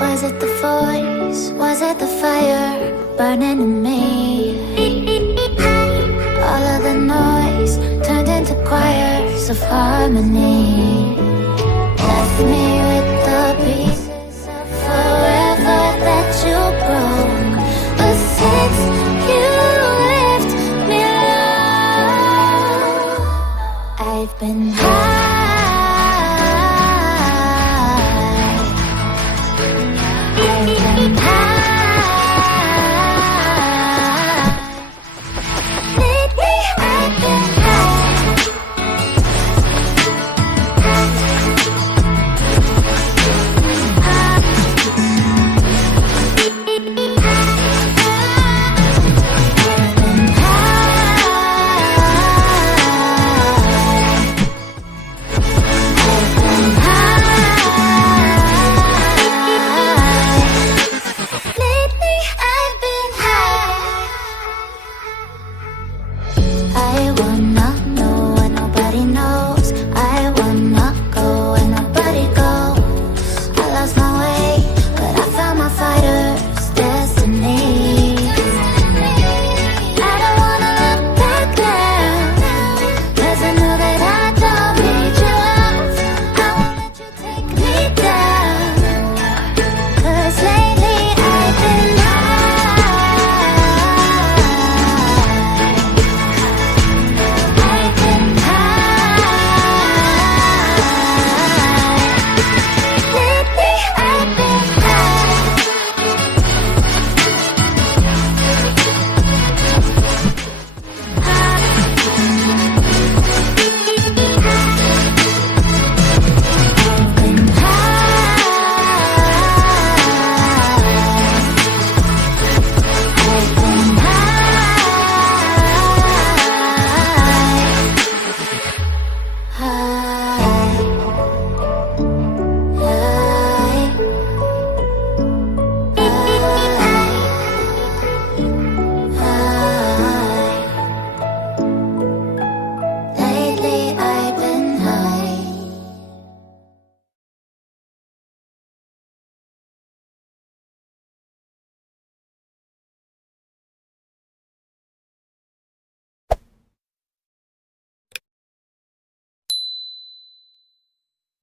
Was it the voice? Was it the fire burning in me? All of the noise turned into choirs of harmony. Left me with the pieces of forever that you broke. But since you left me alone, I've been